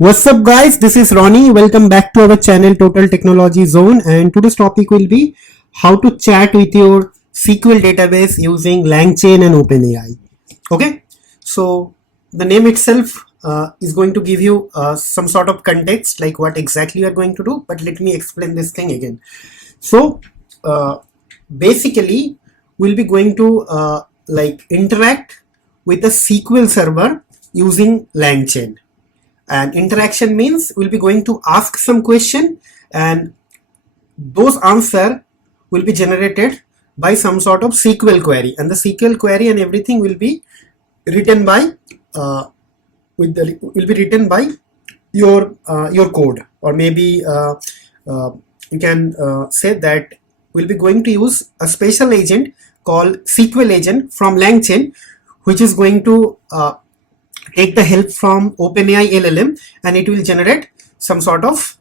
What's up guys, this is Ronnie. Welcome back to our channel Total Technology Zone, and today's topic will be how to chat with your SQL database using Langchain and OpenAI. Okay, so the name itself is going to give you some sort of context like what exactly you are going to do, but let me explain this thing again. So uh, basically we'll be going to interact with the SQL server using Langchain. And interaction means we'll be going to ask some question, and those answer will be generated by some sort of SQL query, and the SQL query and everything will be written by your code, or maybe you can say that we'll be going to use a special agent called SQL agent from Langchain, which is going to take the help from OpenAI LLM, and it will generate some sort of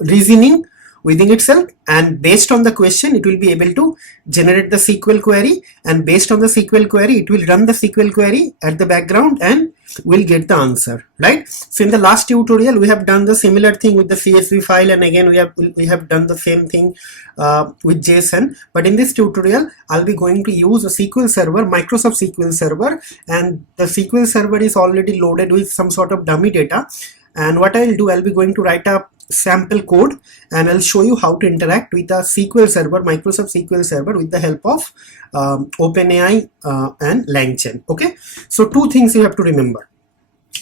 reasoning within itself, and based on the question it will be able to generate the SQL query, and based on the SQL query it will run the SQL query at the background and will get the answer, right? So in the last tutorial we have done the similar thing with the CSV file, and again we have done the same thing with JSON, but in this tutorial I'll be going to use a SQL server, Microsoft SQL Server, and the SQL server is already loaded with some sort of dummy data. And what I'll do, I'll be going to write a sample code, and I'll show you how to interact with a SQL server, Microsoft SQL Server, with the help of OpenAI and Langchain. Okay, so two things you have to remember.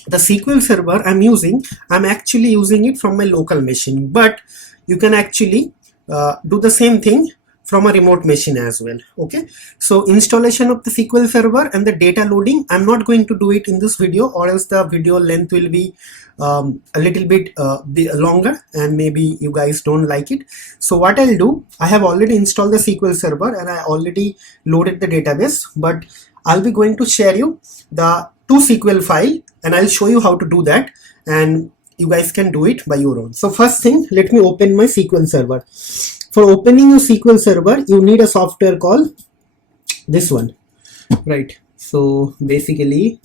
The SQL server I'm actually using it from my local machine, but you can actually do the same thing from a remote machine as well. Okay, so installation of the SQL server and the data loading, I'm not going to do it in this video, or else the video length will be a little bit longer, and maybe you guys don't like it. So what I'll do, I have already installed the SQL server and I already loaded the database, but I'll be going to share you the two SQL file, and I'll show you how to do that, and you guys can do it by your own. So first thing, let me open my SQL server. For opening your SQL server, you need a software called this one, right? So basically,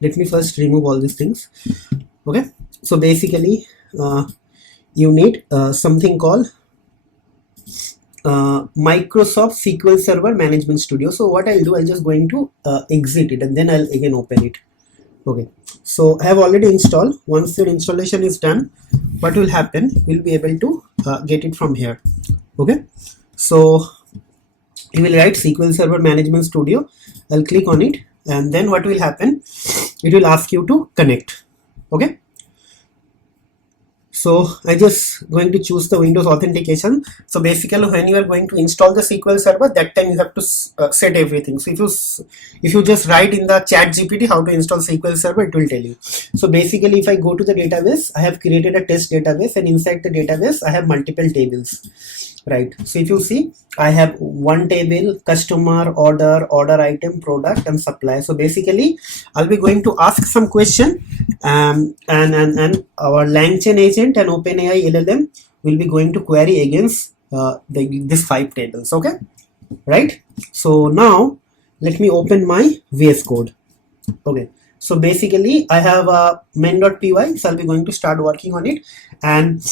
let me first remove all these things. Okay, so basically you need something called Microsoft SQL Server Management Studio. So what I'll do, I'll just going to exit it, and then I'll again open it. Okay, so I have already installed. Once your installation is done, what will happen, we'll be able to get it from here. Okay, so you will write SQL Server Management Studio. I'll click on it, and then what will happen, it will ask you to connect. Okay, so I just going to choose the Windows authentication. So basically when you are going to install the SQL server, that time you have to set everything. So if you just write in the chat GPT how to install SQL server, it will tell you. So basically if I go to the database, I have created a test database, and inside the database I have multiple tables, right? So if you see, I have one table, customer, order item, product, and supply. So basically I'll be going to ask some question, and our Langchain agent and OpenAI LLM will be going to query against this 5 tables. Okay, right? So now let me open my VS Code. Okay, so basically I have a main.py, so I'll be going to start working on it, and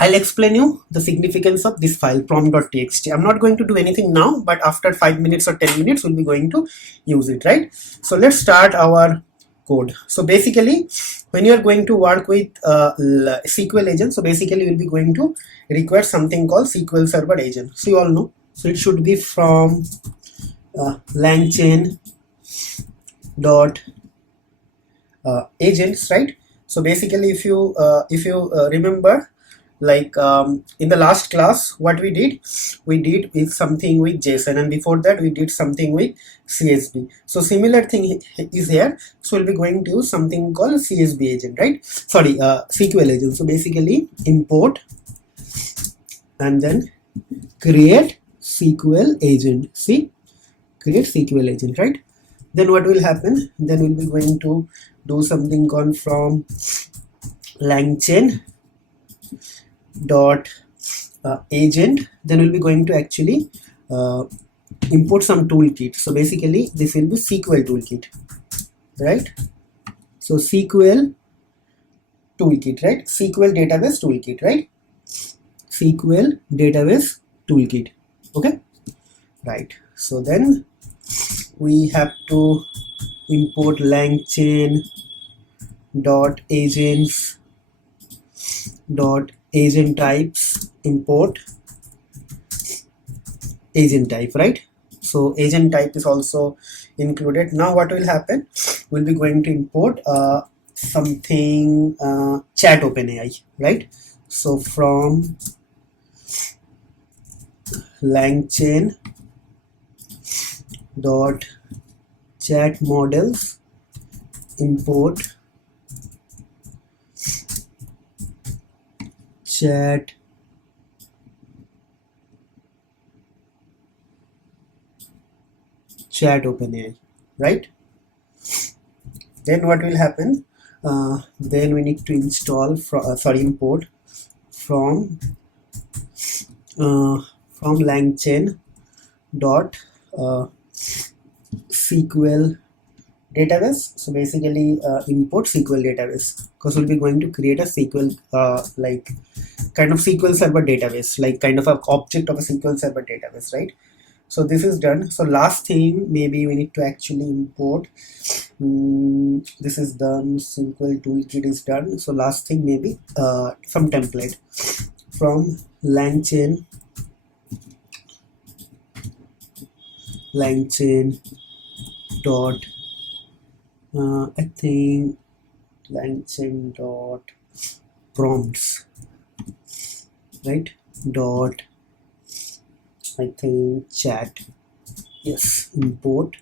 I'll explain you the significance of this file, prompt.txt. I'm not going to do anything now, but after 5 minutes or 10 minutes, we'll be going to use it, right? So let's start our code. So basically, when you are going to work with SQL agent, so basically you'll be going to require something called SQL Server agent. So you all know. So it should be from Langchain dot agents, right? So basically, if you remember, in the last class, what we did with something with JSON, and before that we did something with CSV. So similar thing is here. So we'll be going to use something called CSV agent, right? Sorry, SQL agent. So basically import and then create SQL agent. See, create SQL agent, right? Then what will happen? Then we'll be going to do something called from Langchain dot agent. Then we'll be going to actually import some toolkit. So basically this will be SQL toolkit, right? So SQL toolkit, right? SQL database toolkit, right? SQL database toolkit. Okay, right. So then we have to import Langchain dot agents dot agent types, import agent type, right? So agent type is also included. Now what will happen, we'll be going to import something chat OpenAI, right? So from Langchain dot chat models, import chat OpenAI, right? Then what will happen, then we need to install import from Langchain dot SQL database. So basically import SQL database, because we'll be going to create a SQL like kind of SQL Server database, like kind of an object of a SQL Server database, right? So this is done. So last thing, maybe we need to actually import, this is done, SQL toolkit is done. So last thing, maybe some template from Langchain dot I think Langchain dot prompts, right? Dot I think chat, yes, import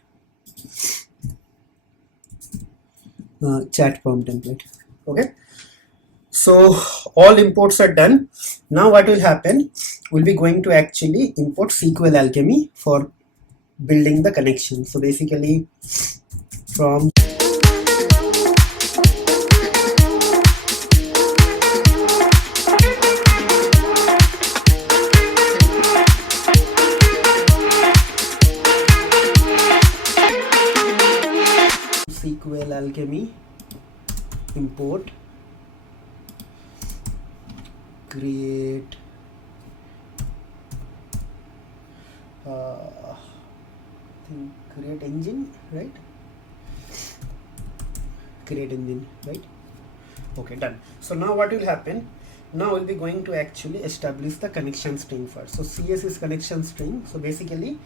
chat prompt template. Okay, so all imports are done. Now what will happen, we'll be going to actually import SQL Alchemy for building the connection. So basically from SQL Alchemy, import create create engine, right? Create engine, right? Okay, done. So now what will happen, now we'll be going to actually establish the connection string first. So CS is connection string. So basically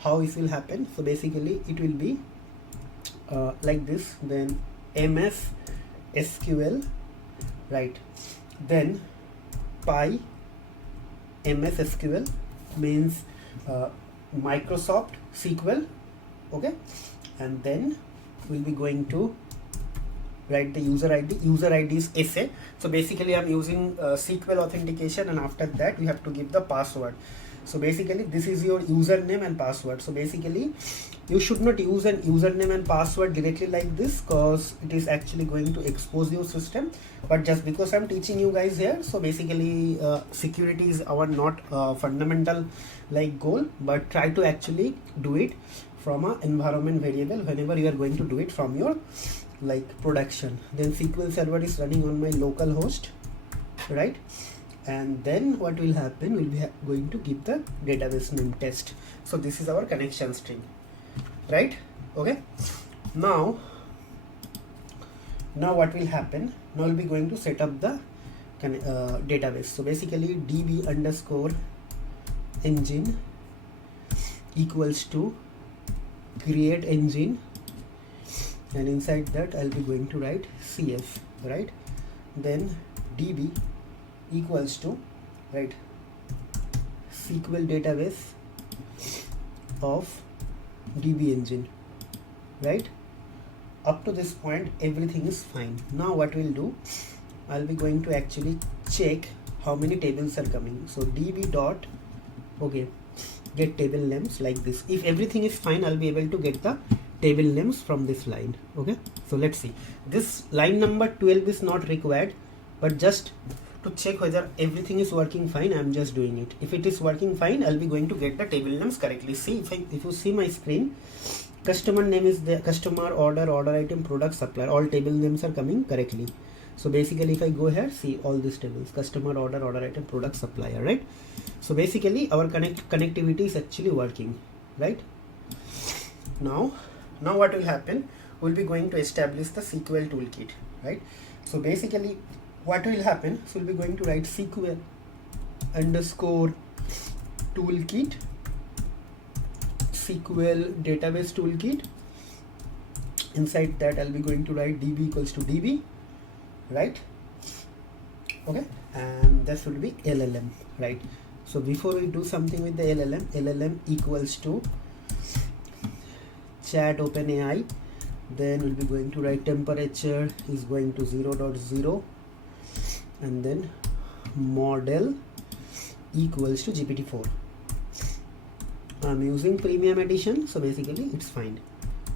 how it will happen, so basically it will be like this, then MS SQL, right? Then pi MS SQL means Microsoft SQL, okay? And then we'll be going to write the user ID. User ID is SA. So basically I'm using SQL authentication, and after that we have to give the password. So basically this is your username and password. So basically you should not use an username and password directly like this, because it is actually going to expose your system. But just because I'm teaching you guys here, so basically security is our not fundamental like goal, but try to actually do it from a environment variable whenever you are going to do it from your like production. Then SQL Server is running on my local host, right? And then what will happen, we'll be going to give the database name test. So this is our connection string, right? Okay, now what will happen, now we'll be going to set up the database. So basically db underscore engine equals to create engine, and inside that I'll be going to write CF, right? Then db equals to, right, SQL database of db engine, right? Up to this point everything is fine. Now what we'll do, I'll be going to actually check how many tables are coming. So db dot okay get table names like this. If everything is fine, I'll be able to get the table names from this line. Okay, so let's see, this line number 12 is not required, but just to check whether everything is working fine, I'm just doing it. If it is working fine, I'll be going to get the table names correctly. See, if you see my screen, customer name is the customer, order, order item, product, supplier, all table names are coming correctly. So basically if I go here, see all these tables: customer, order item, product, supplier, right? So basically our connectivity is actually working, right? Now what will happen, we'll be going to establish the SQL toolkit, right? So basically what will happen, so we'll be going to write SQL underscore toolkit, SQL database toolkit. Inside that I'll be going to write db equals to db, right? Okay, and that should be LLM, right? So before we do something with the LLM equals to chat OpenAI, then we'll be going to write temperature is going to 0.0, and then model equals to GPT-4. I'm using premium edition, so basically it's fine.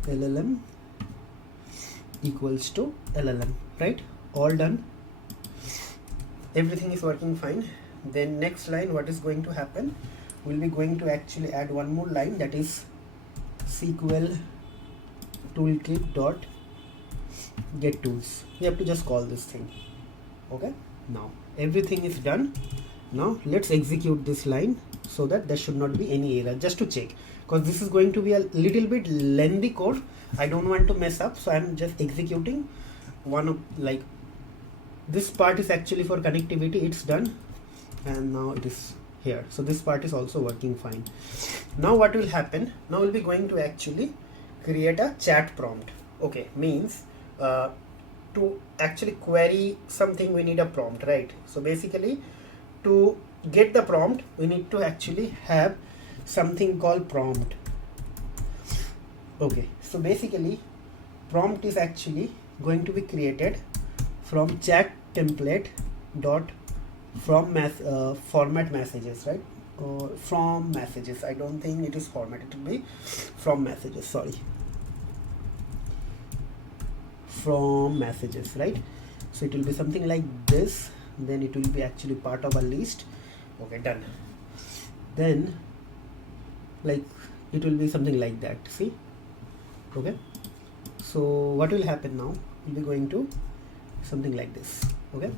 LLM equals to LLM, right? All done, everything is working fine. Then next line, what is going to happen, we'll be going to actually add one more line, that is SQL toolkit dot get tools. We have to just call this thing. Okay, now everything is done. Now let's execute this line so that there should not be any error, just to check, because this is going to be a little bit lengthy code. I don't want to mess up, so I'm just executing one of, like, this part is actually for connectivity, it's done, and now it is here. So this part is also working fine. Now what will happen, now we'll be going to actually create a chat prompt. Okay, means to actually query something we need a prompt, right? So basically to get the prompt we need to actually have something called prompt. Okay, so basically prompt is actually going to be created from chat template dot from format messages, right? Or from messages, I don't think it is format, it will be from messages, sorry, from messages, right? So it will be something like this, then it will be actually part of a list. Okay, done. Then like it will be something like that, see? Okay, so what will happen now, we'll be going to something like this. Okay,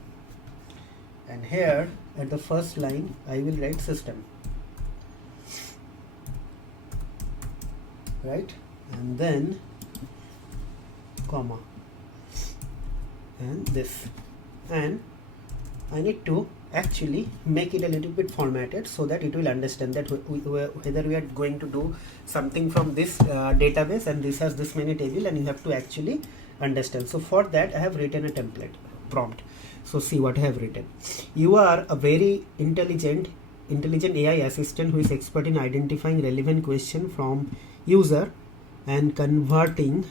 and here at the first line I will write system, right? And then comma and this, and I need to actually make it a little bit formatted so that it will understand that whether we are going to do something from this database, and this has this many table, and you have to actually understand. So for that I have written a template prompt. So see what I have written: you are a very intelligent AI assistant who is expert in identifying relevant question from user and converting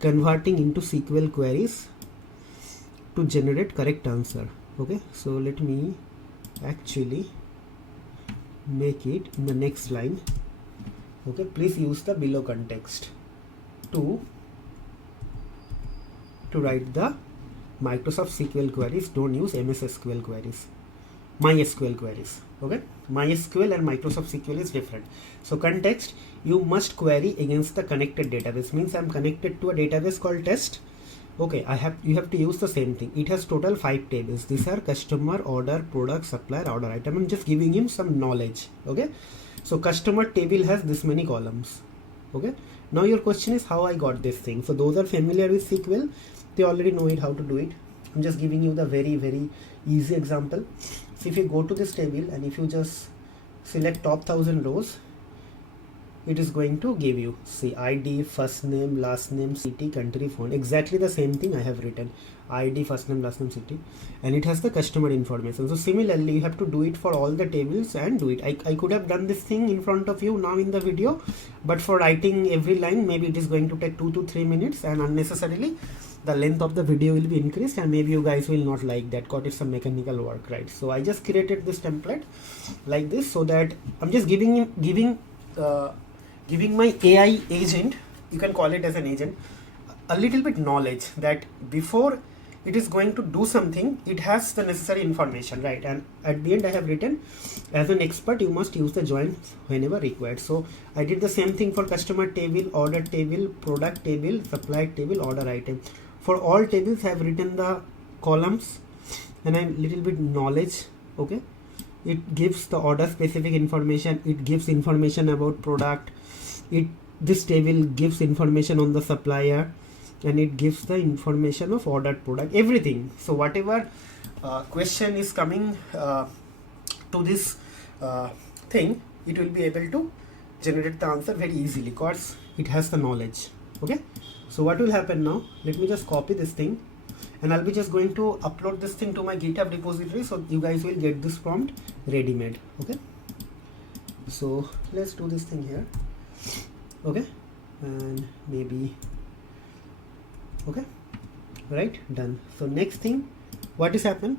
into SQL queries to generate correct answer. Okay, so let me actually make it in the next line. Okay, please use the below context to write the Microsoft SQL queries. Don't use MS SQL queries, MySQL queries. Okay, MySQL and Microsoft SQL is different. So context, you must query against the connected database, means I'm connected to a database called test. Okay, you have to use the same thing. It has total 5 tables. These are customer, order, product, supplier, order item. I'm just giving him some knowledge. Okay, so customer table has this many columns. Okay, now your question is how I got this thing. So those are familiar with SQL, they already know it, how to do it. I'm just giving you the very easy example. So if you go to this table and if you just select top 1000 rows, it is going to give you, see, ID, first name, last name, city, country, phone, exactly the same thing I have written, ID, first name, last name, city, and it has the customer information. So similarly you have to do it for all the tables and do it. I could have done this thing in front of you now in the video, but for writing every line maybe it is going to take 2 to 3 minutes, and unnecessarily the length of the video will be increased, and maybe you guys will not like that because it's some mechanical work, right? So I just created this template like this, so that I'm just giving my AI agent, you can call it as an agent, a little bit knowledge that before it is going to do something, it has the necessary information, right? And at the end I have written, as an expert you must use the joins whenever required. So I did the same thing for customer table, order table, product table, supply table, order item. For all tables I have written the columns and a little bit knowledge. Okay, it gives the order specific information, it gives information about product, this table gives information on the supplier, and it gives the information of ordered product, everything. So whatever question is coming to this thing, it will be able to generate the answer very easily because it has the knowledge. Okay, so what will happen now, let me just copy this thing and I'll be just going to upload this thing to my GitHub repository, so you guys will get this prompt ready made. Okay, so let's do this thing here. Okay, and maybe, okay, right, done. So next thing, what is happen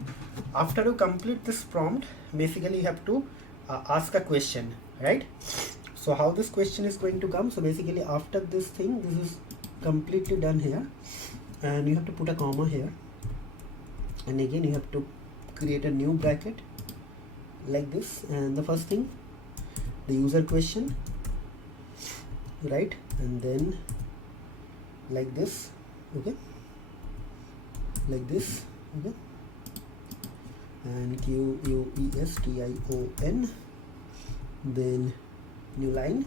after you complete this prompt, basically you have to ask a question, right? So how this question is going to come, so basically after this thing, this is completely done here, and you have to put a comma here, and again you have to create a new bracket like this, and the first thing, the user question, right, and then like this, okay, like this, okay, and question, then new line.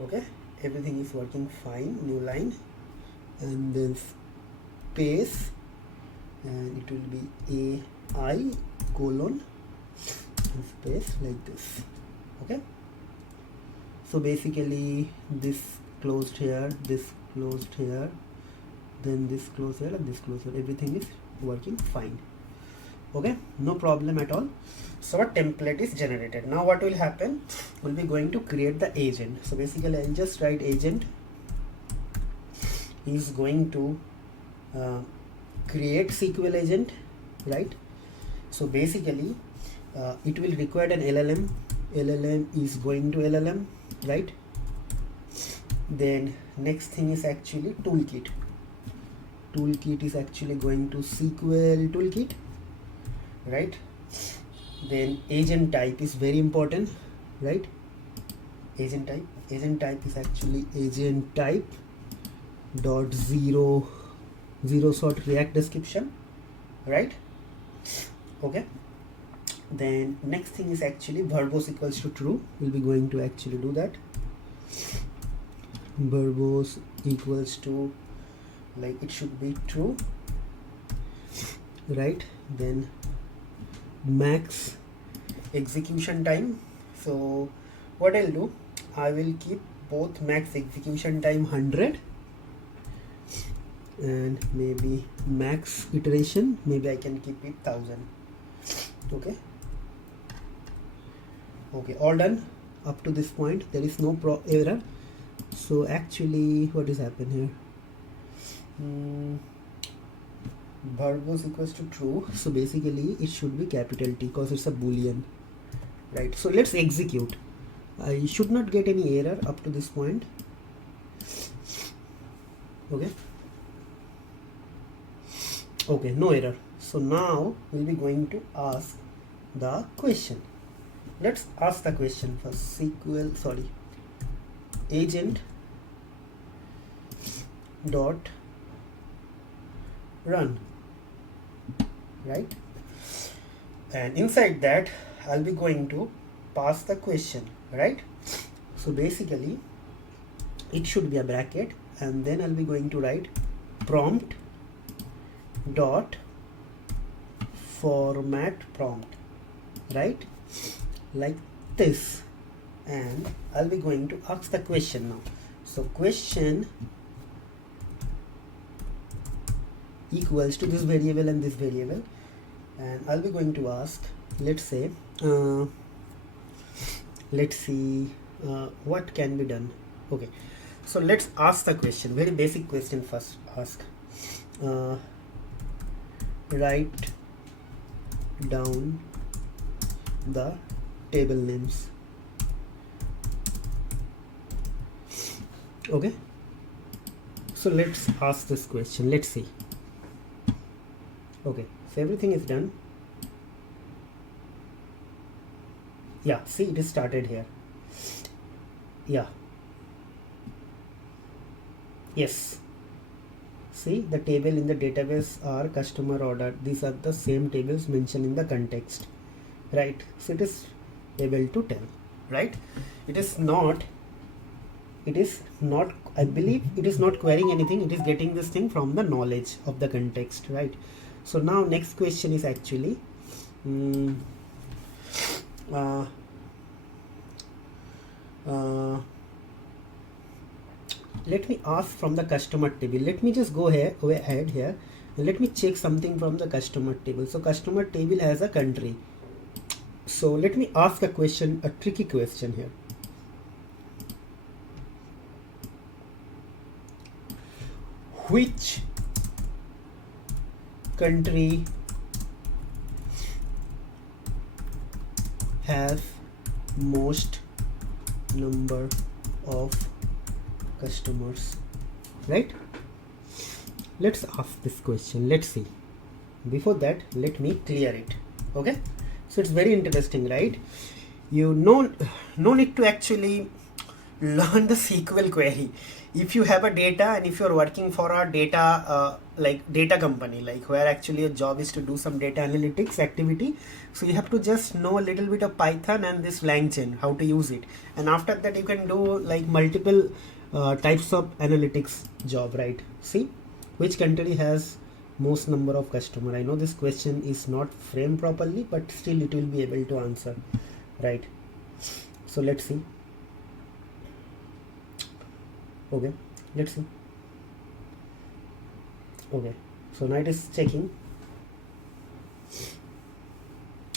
Okay, everything is working fine, new line, and then space, and it will be AI colon and space like this. Okay, so basically this closed here, this closed here, then this closed here, and this closed here, everything is working fine. Okay, no problem at all. So our template is generated. Now what will happen, we'll be going to create the agent. So basically I'll just write agent is going to create SQL agent, right? So basically it will require an LLM is going to LLM, right? Then next thing is actually toolkit is actually going to SQL toolkit, right? Then agent type is very important, right? Agent type is actually agent type dot zero sort React description, right? Okay, then next thing is actually verbose equals to true. We'll be going to actually do that. Verbose equals to, like, it should be true, right? Then max execution time. So what I'll do, I will keep both max execution time 100 and maybe max iteration, maybe I can keep it 1000. Okay, all done. Up to this point there is no error. So actually what is happened here, verbose equals to true, so basically it should be capital T because it's a boolean, right? So let's execute. I should not get any error up to this point. Okay, no error. So now we'll be going to ask the question. Let's ask the question first. Agent dot run, right? And inside that I'll be going to pass the question, right? So basically it should be a bracket, and then I'll be going to write prompt dot format prompt, right, like this, and I'll be going to ask the question now. So question equals to this variable and this variable, and I'll be going to ask, let's say let's see what can be done. Okay, so let's ask the question, very basic question first. Ask write down the table names. Okay, so let's ask this question, let's see. Okay, so everything is done. Yeah, see, it is started here. Yeah, yes, See, the table in the database are customer order. These are the same tables mentioned in the context, right? So it is able to tell, right? It is not, I believe it is not querying anything. It is getting this thing from the knowledge of the context, right? So now next question is actually let me ask from the customer table. Let me just go ahead here and let me check something from the customer table. So customer table has a country. So let me ask a question, a tricky question here. Which country has most number of customers, right? Let's ask this question. Let's see. Before that, let me clear it. Okay, so it's very interesting, right? You no need to actually learn the SQL query. If you have a data and if you're working for a data like data company, like where actually your job is to do some data analytics activity, so you have to just know a little bit of Python and this Langchain, how to use it, and after that you can do like multiple types of analytics job, right? See, which country has most number of customer? I know this question is not framed properly, but still it will be able to answer, right? So let's see. Okay, let's see. Okay, so now it is checking.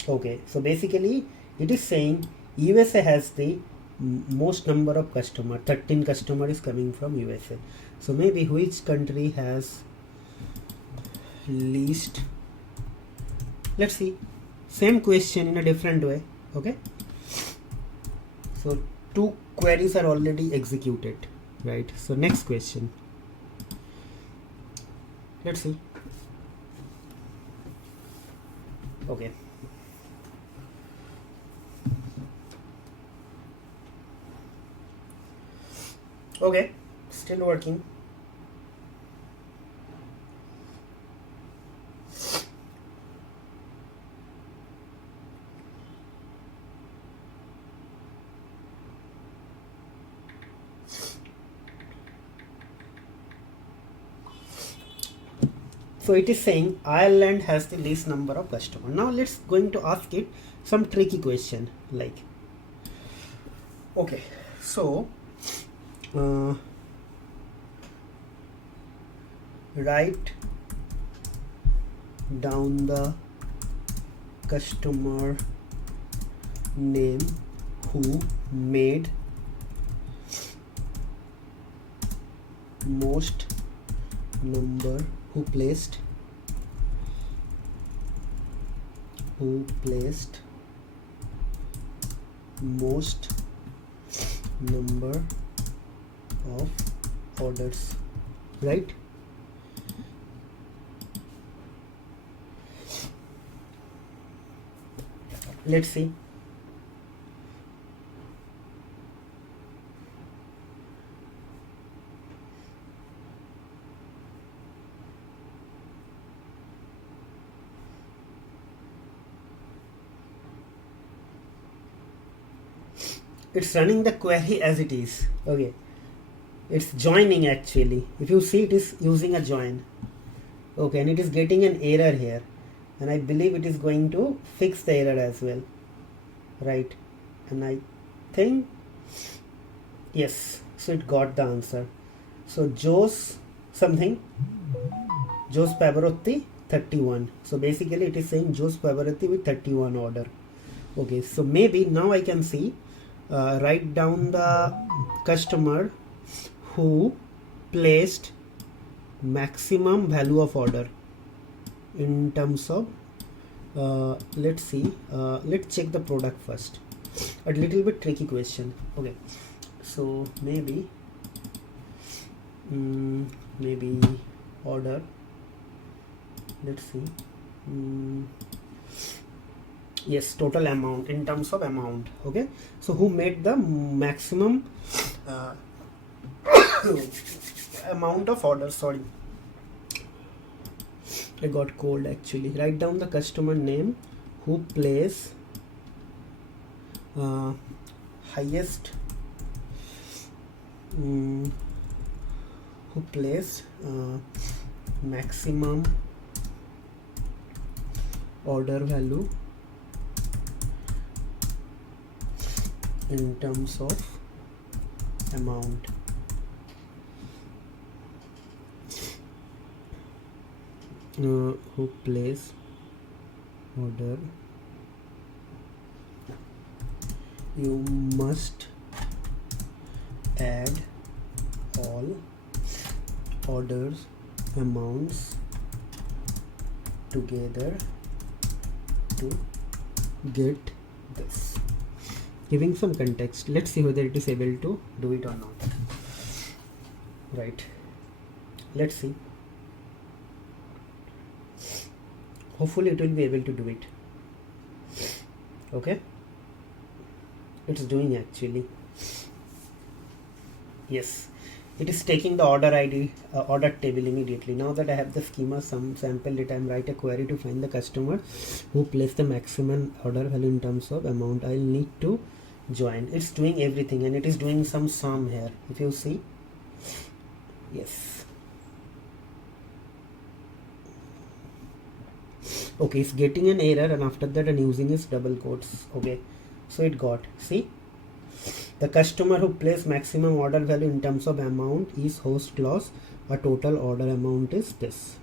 Okay, so basically it is saying USA has the most number of customer. 13 customer is coming from USA. So maybe which country has least? Let's see, same question in a different way. Okay, so 2 queries are already executed, right? So next question, let's see. Okay, okay, still working. So it is saying Ireland has the least number of customers. Now let's going to ask it some tricky question, like, okay, so write down the customer name who made most number, who placed most number of orders, right? Let's see. It's running the query as it is. Okay, it's joining actually. If you see, it is using a join. Okay, and it is getting an error here, and I believe it is going to fix the error as well, right? And I think yes, so it got the answer. So Joe's something, Joe's Pavarotti 31. So basically it is saying Joe's Pavarotti with 31 order. Okay, so maybe now I can see, write down the customer who placed maximum value of order in terms of let's see, let's check the product first. A little bit tricky question. Okay, so maybe maybe order, let's see, yes, total amount in terms of amount. Okay, so who made the maximum amount of orders, sorry. I got cold actually. Write down the customer name who plays highest who plays maximum order value in terms of amount. Who plays order, you must add all orders amounts together to get this. Giving some context, let's see whether it is able to do it or not. Right, let's see. Hopefully it will be able to do it. Okay, it's doing actually. Yes, it is taking the order ID order table immediately. Now that I have the schema, some sample data, I'm write a query to find the customer who placed the maximum order value in terms of amount. I'll need to join. It's doing everything, and it is doing some sum here, if you see. Yes. Okay, it's getting an error, and after that I'm using is double quotes. Okay, so it got, see, the customer who placed maximum order value in terms of amount is host clause, a total order amount is this.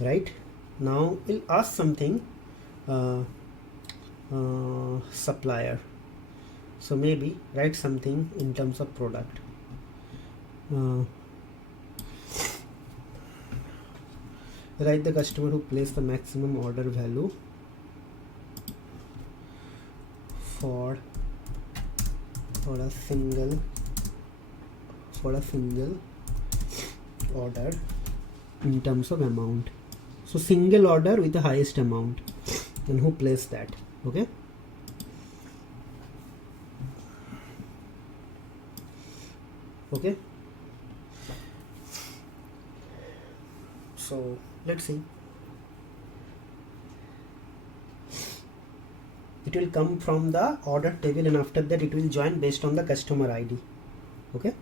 Right, now we'll ask something supplier, so maybe write something in terms of product. Write the customer who placed the maximum order value for a single order in terms of amount. So single order with the highest amount, and who placed that. Okay, okay, so let's see. It will come from the order table, and after that it will join based on the customer ID. Okay,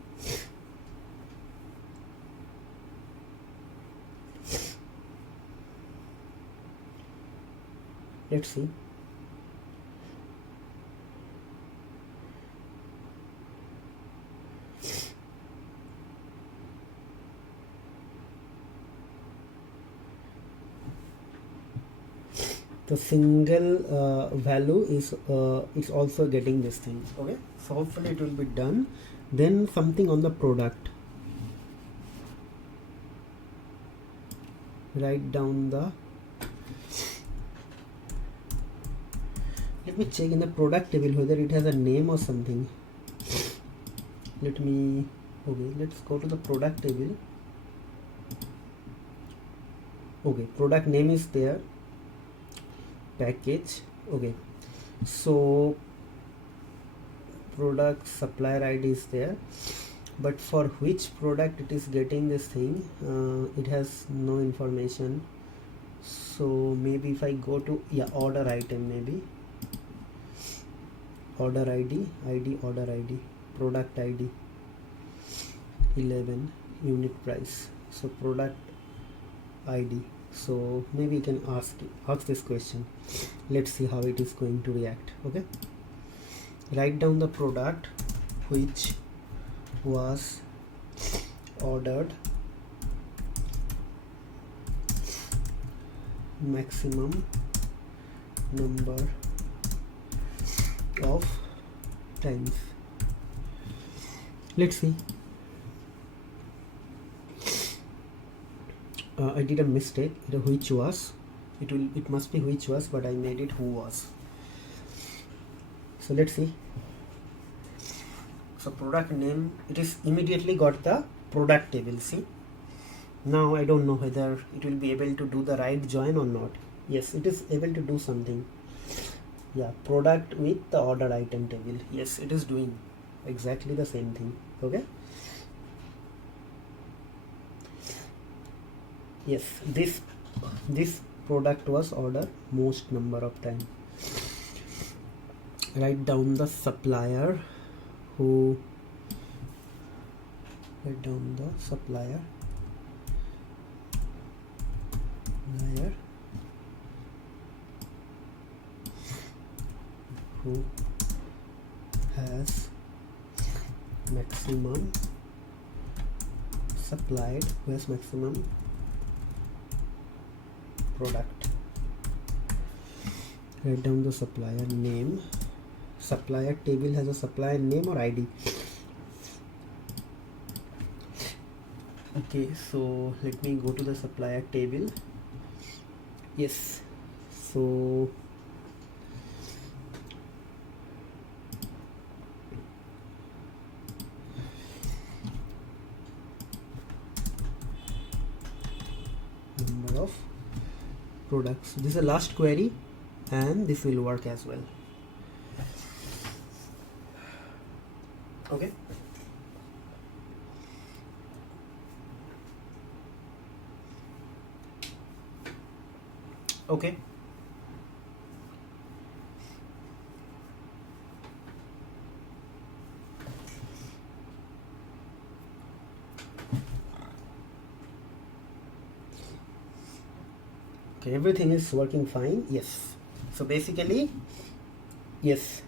let's see. The single value is it's also getting this thing. Okay, so hopefully it will be done. Then something on the product, write down the, let me check in the product table whether it has a name or something. Let me, okay, let's go to the product table. Okay, product name is there, package. Okay, so product supplier ID is there, but for which product it is getting this thing, it has no information. So maybe if I go to, yeah, order item, maybe order ID, order ID, product ID 11, unit price, so product ID. So maybe you can ask this question. Let's see how it is going to react. Okay, write down the product which was ordered maximum number of times. Let's see. I did a mistake. Which was, it must be which was, but I made it who was. So let's see. So product name, it is immediately got the product table. See, now I don't know whether it will be able to do the right join or not. Yes, it is able to do something. Yeah, product with the order item table. Yes, it is doing exactly the same thing. Okay, Yes, this product was ordered most number of time. Write down the supplier who write down the supplier who has maximum supplied, who has maximum product. Write down the supplier name. Supplier table has a supplier name or ID. Okay, so let me go to the supplier table. Yes, so number of products. This is the last query and this will work as well. Okay. Okay. Okay, everything is working fine. Yes. So basically, yes,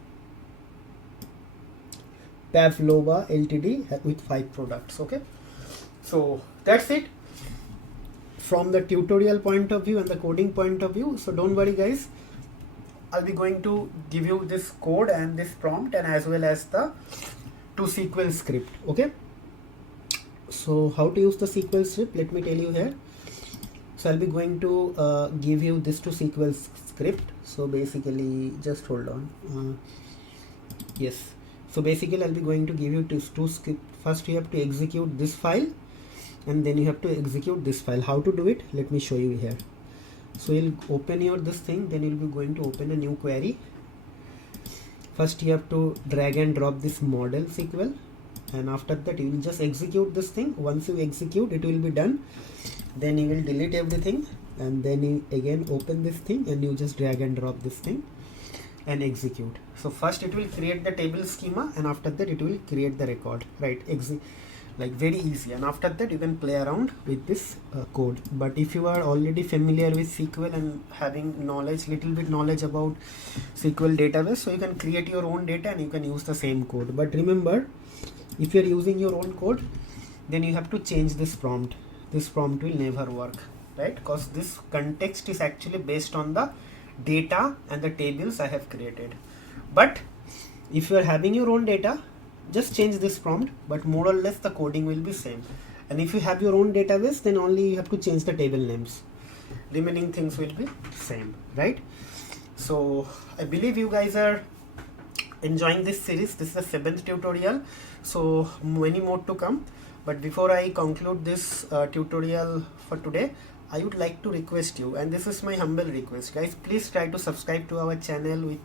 Pavlova Ltd with 5 products. Okay. So that's it from the tutorial point of view and the coding point of view. So don't worry guys, I'll be going to give you this code and this prompt and as well as the SQL script. Okay, so how to use the SQL script, let me tell you here. So I'll be going to give you this SQL script. So basically, just hold on. Yes, so basically I'll be going to give you two script. First you have to execute this file and then you have to execute this file. How to do it, let me show you here. So you'll open your this thing, then you'll be going to open a new query. First you have to drag and drop this model SQL, and after that you will just execute this thing. Once you execute, it will be done. Then you will delete everything and then you again open this thing and you just drag and drop this thing and execute. So first it will create the table schema and after that it will create the record, right? Like very easy, and after that you can play around with this code. But if you are already familiar with SQL and having little bit knowledge about SQL database, so you can create your own data and you can use the same code. But remember, if you are using your own code, then you have to change this prompt. This prompt will never work, right? Because this context is actually based on the data and the tables I have created. But if you are having your own data, just change this prompt, but more or less the coding will be same. And if you have your own database, then only you have to change the table names. Remaining things will be same, right? So I believe you guys are enjoying this series. This is the 7th tutorial, so many more to come. But before I conclude this tutorial for today, I would like to request you, and this is my humble request, guys, please try to subscribe to our channel with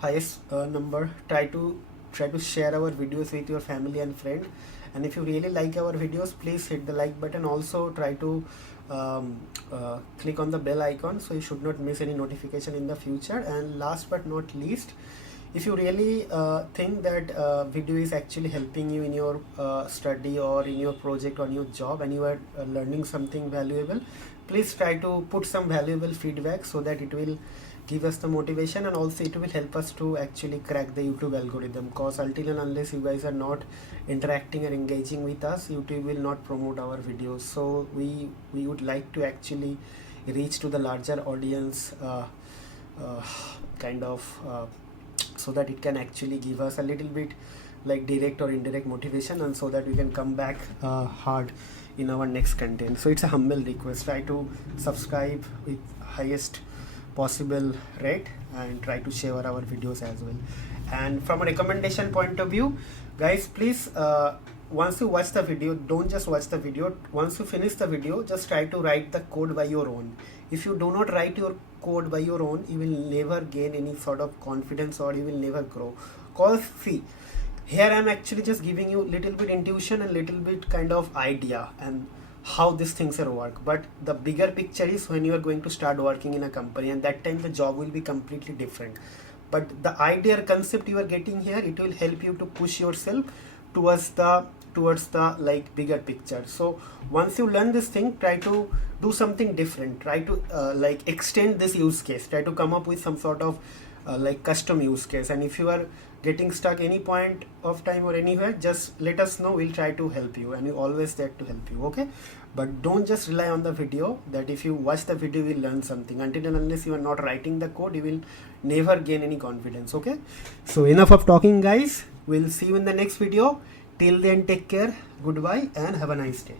highest number. Try to share our videos with your family and friend, and if you really like our videos, please hit the like button. Also try to click on the bell icon so you should not miss any notification in the future. And last but not least, if you really think that video is actually helping you in your study or in your project or in your job and you are learning something valuable, please try to put some valuable feedback so that it will give us the motivation, and also it will help us to actually crack the YouTube algorithm, because until and unless you guys are not interacting and engaging with us, YouTube will not promote our videos. So we would like to actually reach to the larger audience so that it can actually give us a little bit like direct or indirect motivation, and so that we can come back hard in our next content. So it's a humble request, try to subscribe with highest possible rate and try to share our videos as well. And from a recommendation point of view, guys, please once you watch the video, don't just watch the video. Once you finish the video, just try to write the code by your own. If you do not write your code by your own, you will never gain any sort of confidence or you will never grow. Cause see, here I am actually just giving you little bit intuition and little bit kind of idea, and how these things are work. But the bigger picture is when you are going to start working in a company, and that time the job will be completely different. But the idea or concept you are getting here, it will help you to push yourself towards the like bigger picture. So once you learn this thing, try to do something different, try to like extend this use case, try to come up with some sort of like custom use case. And if you are getting stuck any point of time or anywhere, just let us know, we'll try to help you, and we always there to help you. Okay, but don't just rely on the video, that if you watch the video you will learn something. Until and unless you are not writing the code, you will never gain any confidence. Okay, so enough of talking, guys. We'll see you in the next video. Till then, take care, goodbye, and have a nice day.